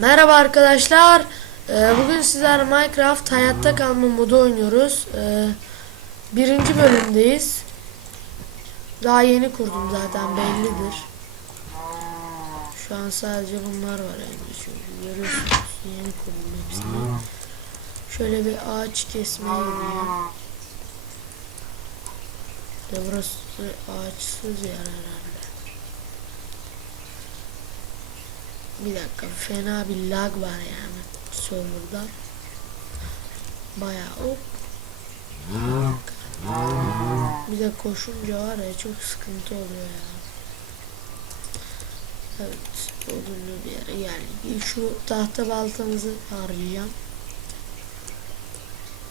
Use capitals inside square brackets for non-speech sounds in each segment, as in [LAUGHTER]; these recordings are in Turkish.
Merhaba arkadaşlar. Ee, bugün sizler Minecraft hayatta kalma modu oynuyoruz. Ee, birinci bölümdeyiz. Daha yeni kurdum zaten bellidir. Şu an sadece bunlar var elimde çünkü görüyorsunuz yeni kurdum hepsini. Şöyle bir ağaç kesmeye gidiyorum. Burası ağaçsız yer herhalde. Bir dakika fena bir lag var yani serverda. Baya hop. Bir de koşunca var ya çok sıkıntı oluyor ya. Evet odunlu bir yere geldik. Şu tahta baltamızı harcayacağım.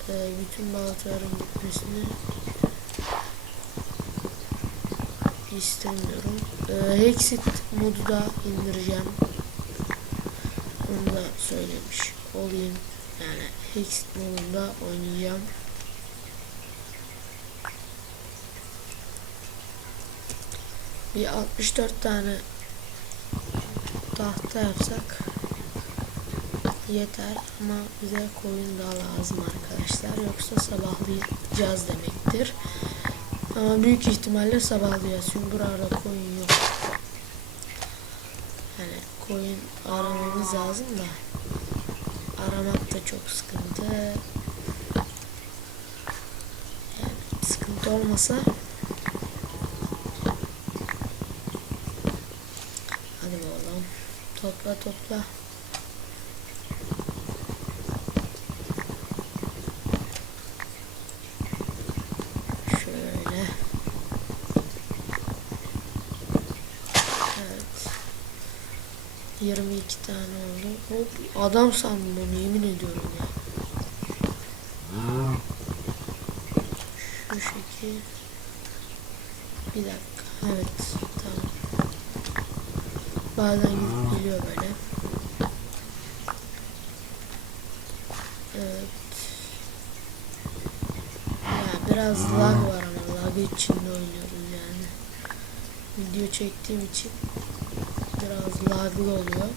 Ee, bütün baltaların gitmesini istemiyorum. Ee, Hexit modu da indireceğim. Onu da söylemiş olayım. Yani Hexit modunda oynayacağım. Bir 64 tane tahta yapsak yeter ama bize koyun daha lazım arkadaşlar yoksa sabahlayacağız demektir. Ama büyük ihtimalle sabahlayacağız çünkü burada koyun yok. Koyun aramamız lazım da aramak da çok sıkıntı. Yani sıkıntı olmasa hadi oğlum topla topla. Şöyle. Evet. 22 tane oldu. Hop adam sandım onu yemin ediyorum ya. Şu şekil. Bir dakika. Evet. Tamam. Bazen gidip geliyor böyle. Evet. Ya biraz lag var ama lag içinde oynuyoruz yani. Video çektiğim için biraz laglı oluyor.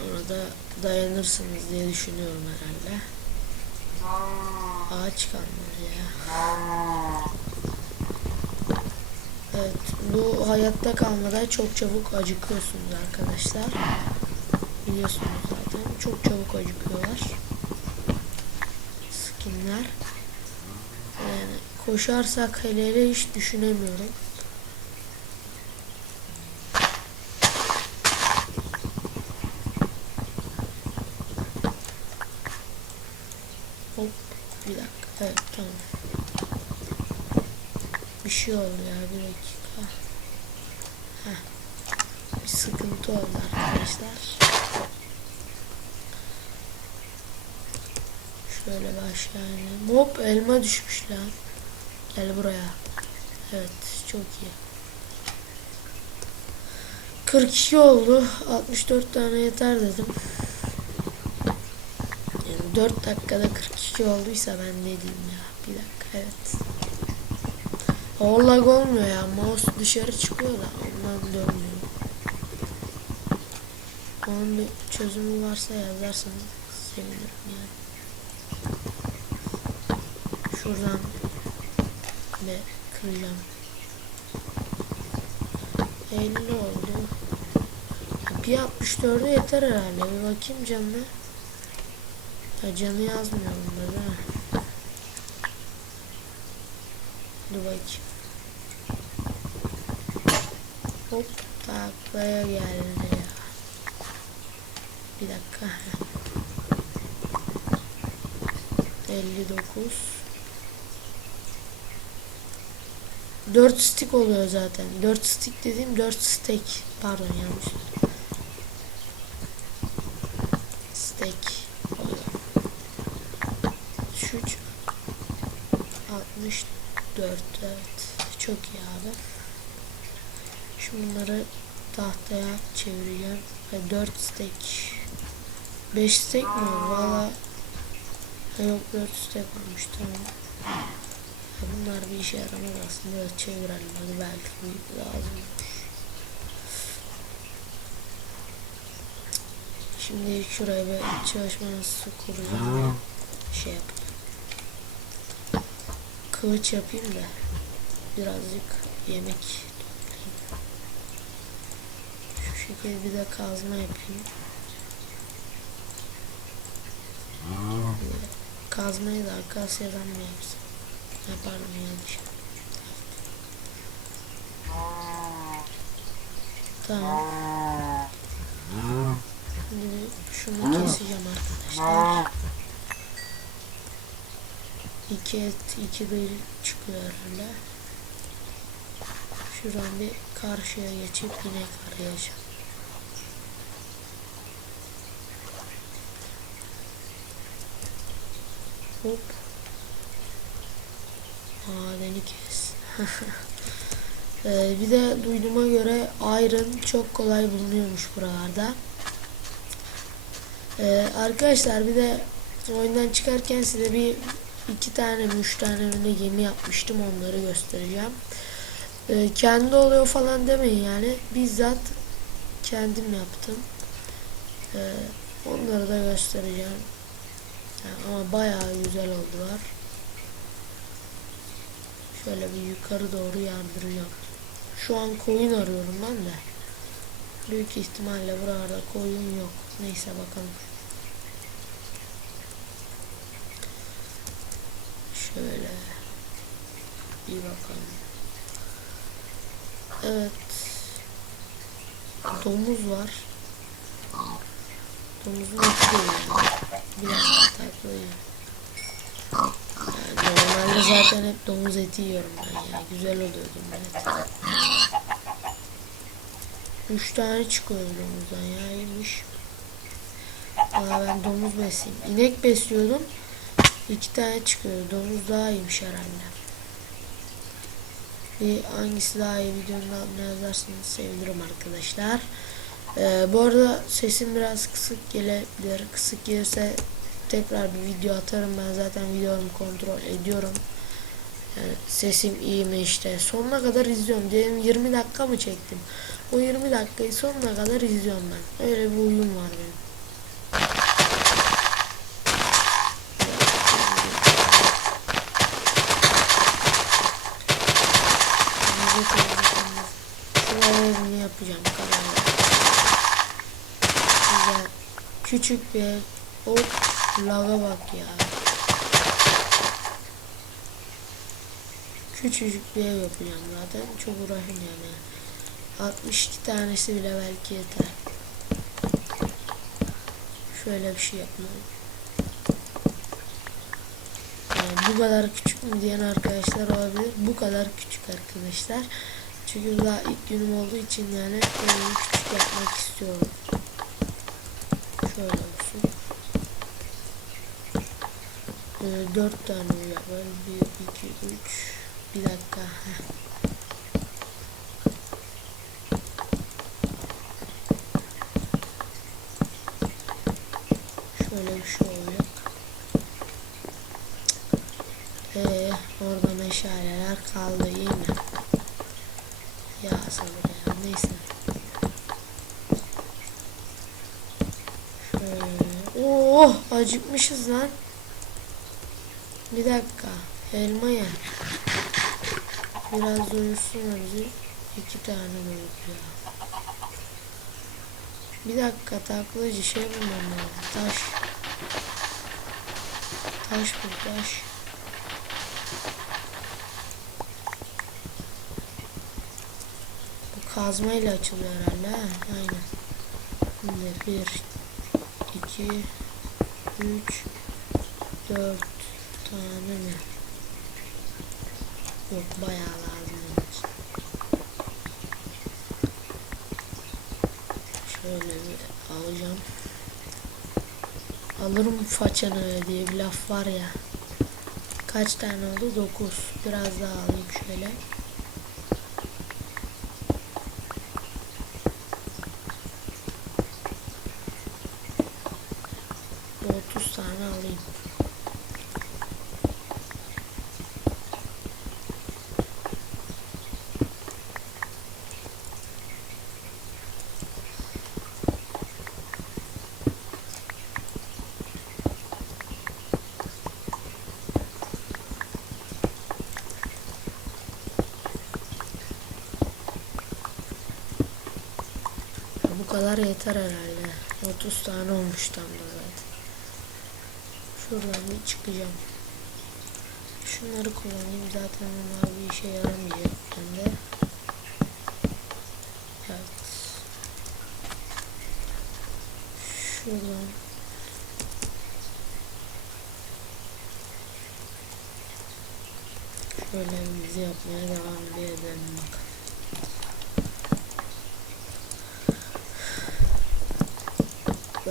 Ona da dayanırsınız diye düşünüyorum herhalde. Ağaç kalmadı ya. Evet, bu hayatta kalmada çok çabuk acıkıyorsunuz arkadaşlar. Biliyorsunuz zaten. Çok çabuk acıkıyorlar. Skinler. Koşarsak hele hele hiç düşünemiyorum. Hop bir dakika. Evet tamam. Bir şey oldu ya bir dakika. Heh. Bir sıkıntı oldu arkadaşlar. Şöyle inelim. Hop elma düşmüş lan. Gel buraya. Evet çok iyi. 42 oldu. 64 tane yeter dedim. Yani 4 dakikada 42 olduysa ben ne diyeyim ya. Bir dakika evet. O olmuyor ya. Mouse dışarı çıkıyor da ondan dönmüyor. Onun bir çözümü varsa yazarsanız sevinirim yani. Şuradan ve kıracağım. 50 oldu. Bir 64'e yeter herhalde. Bir bakayım canına. Ya canı yazmıyor mi? Dur bakayım. Hop taklaya geldi ya. Bir dakika. 59 4 stick oluyor zaten. 4 stick dediğim 4 steak. Pardon yanlış. Steak oluyor. Şu 64 evet. Çok iyi abi. Şimdi bunları tahtaya çevireceğim. Ve 4 steak. 5 steak mi? Valla Yok 4 step olmuş tamam. Bunlar bir işe yaramaz aslında. Çevirelim belki lazım. Şimdi şuraya bir çalışma nasıl kuracağım şey yap. Kılıç yapayım da birazcık yemek. Şu şekilde bir de kazma yapayım. Kazmayı da akasyadan mı yapsam? Yapardım yanlış. Tamam. Şimdi şunu keseceğim arkadaşlar. İki et, iki bel çıkıyor herhalde. Şuradan bir karşıya geçip yine arayacağım. Hop. [LAUGHS] Ee, bir de duyduğuma göre iron çok kolay bulunuyormuş buralarda. Ee, arkadaşlar bir de oyundan çıkarken size bir iki tane üç tane mi ne gemi yapmıştım onları göstereceğim. Ee, kendi oluyor falan demeyin yani bizzat kendim yaptım. Ee, onları da göstereceğim. Yani ama bayağı güzel oldular. Şöyle bir yukarı doğru yardıracağım. Şu an koyun arıyorum ben de. Büyük ihtimalle buralarda koyun yok. Neyse bakalım. Şöyle bir bakalım. Evet. Domuz var. Domuzun de yani. Biraz taklayayım. Normalde zaten hep domuz eti yiyorum ben yani. Güzel oluyor domuz eti. Üç tane çıkıyor domuzdan ya iyiymiş. Valla ben domuz besleyeyim. İnek besliyordum. İki tane çıkıyor. Domuz daha iyiymiş herhalde. Bir hangisi daha iyi videonun altına yazarsanız sevinirim arkadaşlar. Ee, bu arada sesim biraz kısık gelebilir. Kısık gelirse tekrar bir video atarım. Ben zaten videomu kontrol ediyorum. Yani sesim iyi mi işte. Sonuna kadar izliyorum. Diyelim 20 dakika mı çektim? O 20 dakikayı sonuna kadar izliyorum ben. Öyle bir uyum var benim. Şuraya yapacağım kamerayla. Güzel. Küçük bir ev. Laga bak ya. Küçücük bir ev yapacağım zaten. Çok uğraşım yani. 62 tanesi bile belki yeter. Şöyle bir şey yapmam. Yani bu kadar küçük mü diyen arkadaşlar olabilir. Bu kadar küçük arkadaşlar. Çünkü daha ilk günüm olduğu için yani küçük yapmak istiyorum. Şöyle olsun. Ee, dört tane yapalım. Bir, iki, üç. Bir dakika. Şöyle bir şey olacak. Ee, orada meşaleler kaldı mi? Ya sabır ya neyse. Şöyle. Oh acıkmışız lan. Dakika. Elma ye. Biraz doyursun bizi. İki tane doyur ya. Bir dakika taklacı şey bulmam lazım. Taş. Taş bul taş. Bu kazmayla açılıyor herhalde. ha? Aynen. Şimdi bir, iki, üç, dört tane mi? Yok bayağı lazım. Şöyle bir alacağım. Alırım façanı diye bir laf var ya. Kaç tane oldu? 9. Biraz daha alayım şöyle. Bu 30 tane alayım. Kadar yeter herhalde. 30 tane olmuş tam da zaten. Şuradan bir çıkacağım. Şunları kullanayım zaten onlar bir işe yaramayacak bende. Evet. Şuradan Şöyle bizi yapmaya devam edelim bakalım.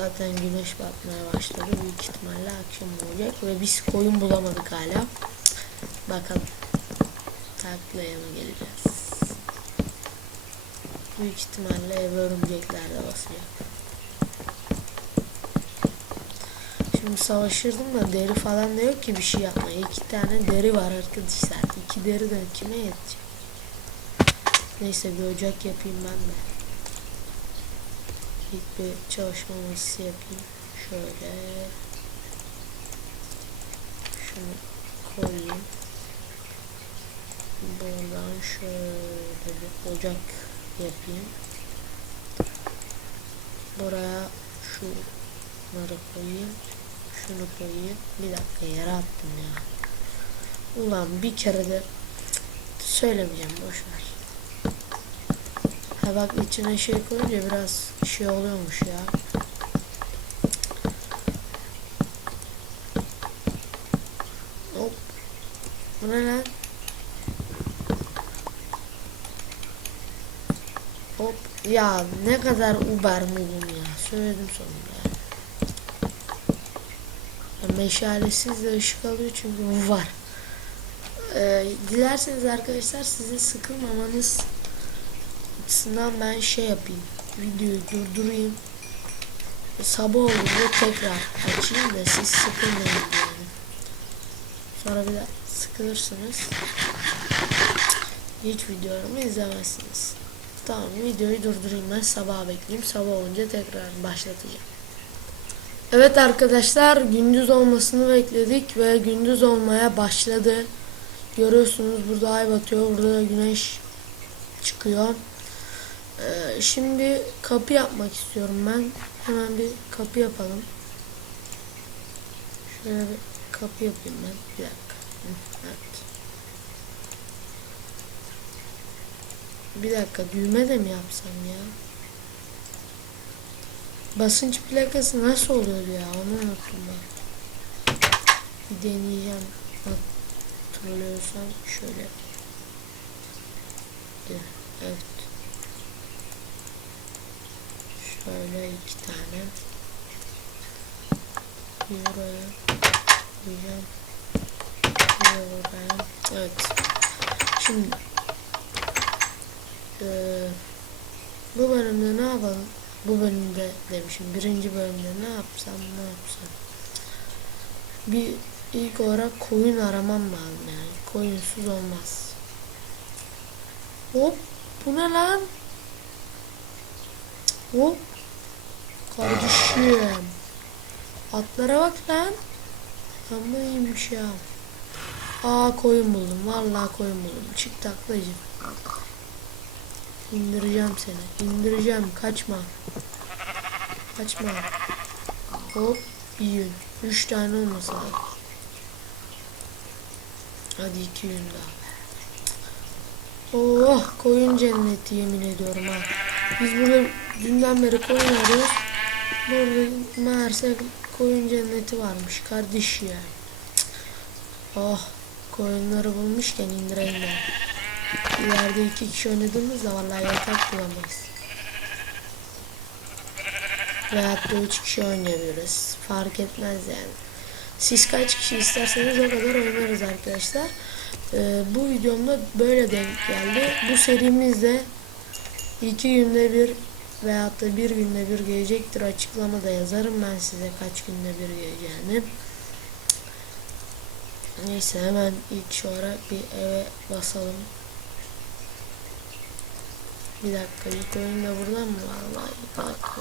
Zaten güneş batmaya başladı. Büyük ihtimalle akşam olacak ve biz koyun bulamadık hala. Bakalım. Taklaya mı geleceğiz? Büyük ihtimalle eve örümcekler de basacak. Şimdi savaşırdım da deri falan da yok ki bir şey yapmaya. İki tane deri var arkadaşlar. İki deri de kime yetecek? Neyse bir ocak yapayım ben de. İlk bir çalışma masası yapayım. Şöyle. Şunu koyayım. Buradan şöyle bir ocak yapayım. Buraya şunları koyayım. Şunu koyayım. Bir dakika yere attım ya. Ulan bir kere de söylemeyeceğim boşver. Bak içine şey koyunca biraz şey oluyormuş ya. Hop. Bu ne lan? Hop. Ya ne kadar uber mıyım ya. Söyledim sonunda Meşalesiz de ışık alıyor çünkü bu var. Ee, dilerseniz arkadaşlar sizin sıkılmamanız açısından ben şey yapayım. Videoyu durdurayım. Sabah olunca tekrar açayım da siz sıkılmayın yani. Sonra bir de sıkılırsınız. Hiç videolarımı izlemezsiniz. Tamam videoyu durdurayım ben sabah bekleyeyim. Sabah olunca tekrar başlatacağım. Evet arkadaşlar gündüz olmasını bekledik ve gündüz olmaya başladı. Görüyorsunuz burada ay batıyor. Burada da güneş çıkıyor. Ee, şimdi kapı yapmak istiyorum ben. Hemen bir kapı yapalım. Şöyle bir kapı yapayım ben. Bir dakika. Evet. Bir dakika düğme de mi yapsam ya? Basınç plakası nasıl oluyordu ya? Onu unuttum ben. Bir deneyeceğim. Hatırlıyorsam şöyle. Evet. Şöyle iki tane. Buraya. Koyacağım. Bir buraya. Evet. Şimdi eee, bu bölümde ne yapalım? Bu bölümde demişim. Birinci bölümde ne yapsam ne yapsam. Bir ilk olarak koyun aramam lazım yani. Koyunsuz olmaz. Hop. Bu ne lan? Hop. Kardeşim. Atlara bak lan. Amma iyiymiş ya. Aa koyun buldum. Vallahi koyun buldum. Çık taklacı. İndireceğim seni. İndireceğim. Kaçma. Kaçma. Hop. Yün. Üç tane olmasa. Hadi iki yün daha. Oh koyun cenneti yemin ediyorum ha. Biz burada dünden beri koyun arıyoruz. Burada meğerse koyun cenneti varmış kardeş ya. Cık. Oh koyunları bulmuşken indireyim ben. İleride iki kişi oynadığımızda vallahi yatak bulamayız. Veyahut da üç kişi oynayabiliriz. Fark etmez yani. Siz kaç kişi isterseniz o kadar oynarız arkadaşlar. Ee, bu videomda böyle denk geldi. Bu serimizde iki günde bir veyahut da bir günde bir gelecektir. Açıklamada yazarım ben size kaç günde bir geleceğini. Neyse hemen ilk şu olarak bir eve basalım. Bir dakika ilk oyun da buradan mı? Vay bak.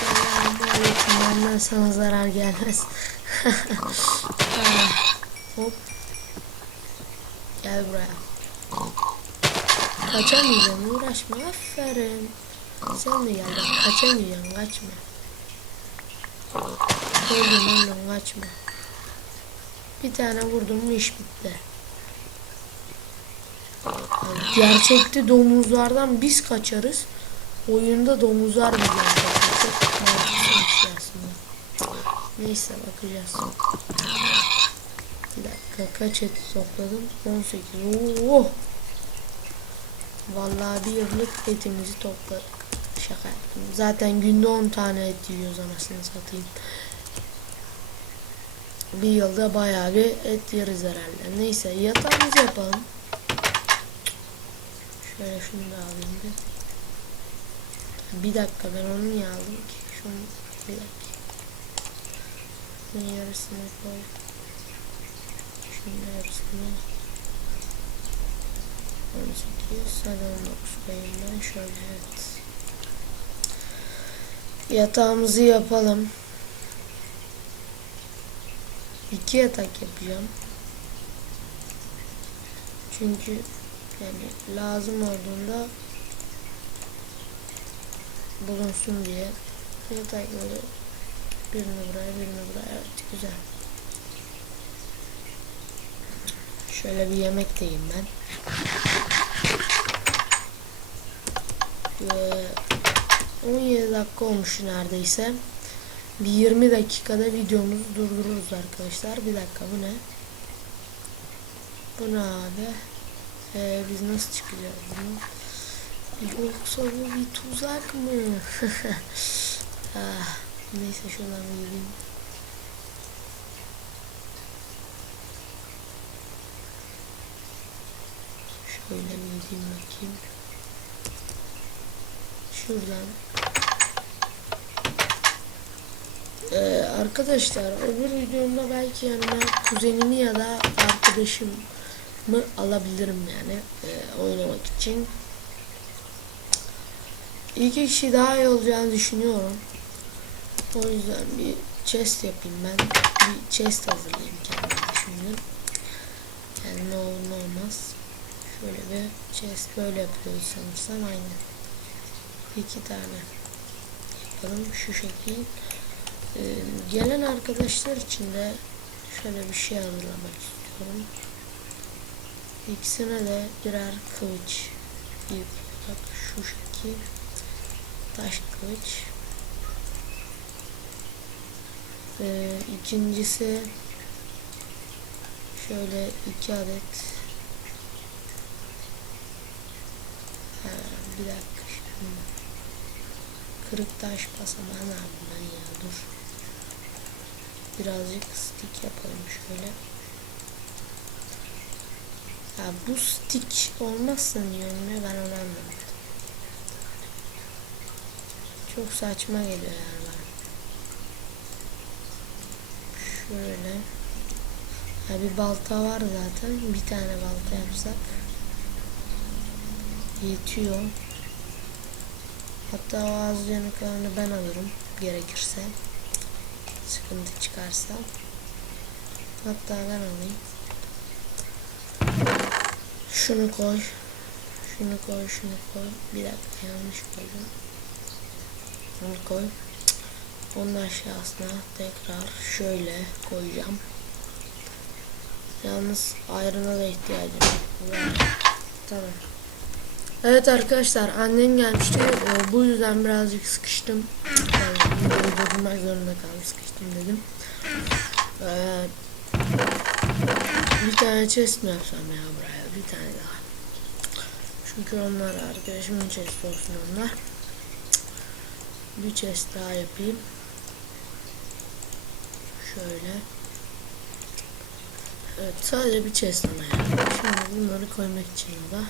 Selamünaleyküm benden sana zarar gelmez. [LAUGHS] Hop. Gel buraya. Kaçamayacağım uğraşma aferin. Sen mi geldin? Kaçamayacaksın kaçma. Oğlum oğlum kaçma. Bir tane vurdum mu iş bitti. Gerçekte domuzlardan biz kaçarız. Oyunda domuzlar bizi kaçar. Neyse bakacağız. Bir dakika kaç et topladım? 18. Oo. Vallahi bir yıllık etimizi topladık. Şaka yaptım. Zaten günde 10 tane et yiyoruz anasını satayım. Bir yılda bayağı bir et yeriz herhalde. Neyse yatağımızı yapalım. Şöyle şunu da alayım bir. Bir dakika ben onu niye aldım ki? Şunu bir dakika. Şunun yarısını koy. Şunun yarısını 18 hadi 19 koyayım ben şöyle evet. Yatağımızı yapalım. İki yatak yapacağım. Çünkü yani lazım olduğunda bulunsun diye yatakları birini buraya birini buraya evet güzel. Şöyle bir yemek de yiyeyim ben. Ve 17 dakika olmuş neredeyse. Bir 20 dakikada videomuzu durdururuz arkadaşlar. Bir dakika bu ne? Bu ne abi? Ee, biz nasıl çıkacağız bunu? Yoksa bu bir tuzak mı? [LAUGHS] ah, neyse şuradan gideyim. Şöyle bir gideyim bakayım. Şuradan. Ee, arkadaşlar öbür videomda belki yanıma kuzenimi ya da arkadaşımı alabilirim yani e, oynamak için. İki kişi daha iyi olacağını düşünüyorum. O yüzden bir chest yapayım ben. Bir chest hazırlayayım kendime şimdi. Yani ne olur ne olmaz. Şöyle bir chest böyle yapıyoruz sanırsam aynı. İki tane. Yapalım. Şu şekil. Ee, gelen arkadaşlar için de şöyle bir şey hazırlamak istiyorum. İkisine de birer kılıç bak şu şekil. Taş kılıç. Ee, ikincisi şöyle iki adet. Ha, bir dakika kırık taş basamağı nerede ben ya dur birazcık stick yapalım şöyle ya bu stick olmazsa niye olmuyor ben onu anlamadım. Çok saçma geliyor yani bana. Şöyle. Ya bir balta var zaten. Bir tane balta yapsak yetiyor. Hatta o az yanıklarını ben alırım gerekirse. Sıkıntı çıkarsa. Hatta ben alayım. Şunu koy. Şunu koy, şunu koy. Bir dakika yanlış koydum. Onu koy. Onun aşağısına tekrar şöyle koyacağım. Yalnız ayrına da ihtiyacım var. Tamam. Evet arkadaşlar annem gelmişti. Ee, bu yüzden birazcık sıkıştım. Yani videoyu durdurmak zorunda kaldım. Sıkıştım dedim. Ee, bir tane chest mi yapsam ya buraya? Bir tane daha. Çünkü onlar arkadaşımın chest olsun onlar. Bir chest daha yapayım. Şöyle. Evet sadece bir chest ama yani. Şimdi bunları koymak için da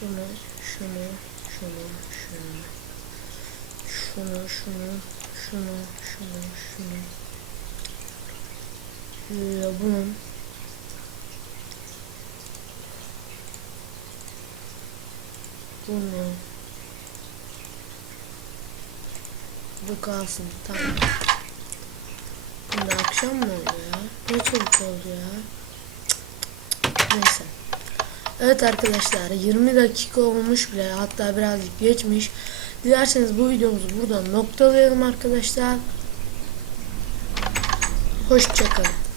şunu, şunu, şunu, şunu, şunu, şunu, şunu, şunu, şunu. Ee, bunun bunu bu kalsın tamam. Şimdi akşam mı oldu ya? Ne çabuk oldu ya? Cık, cık. Neyse. Evet arkadaşlar 20 dakika olmuş bile hatta birazcık geçmiş. Dilerseniz bu videomuzu burada noktalayalım arkadaşlar. Hoşçakalın.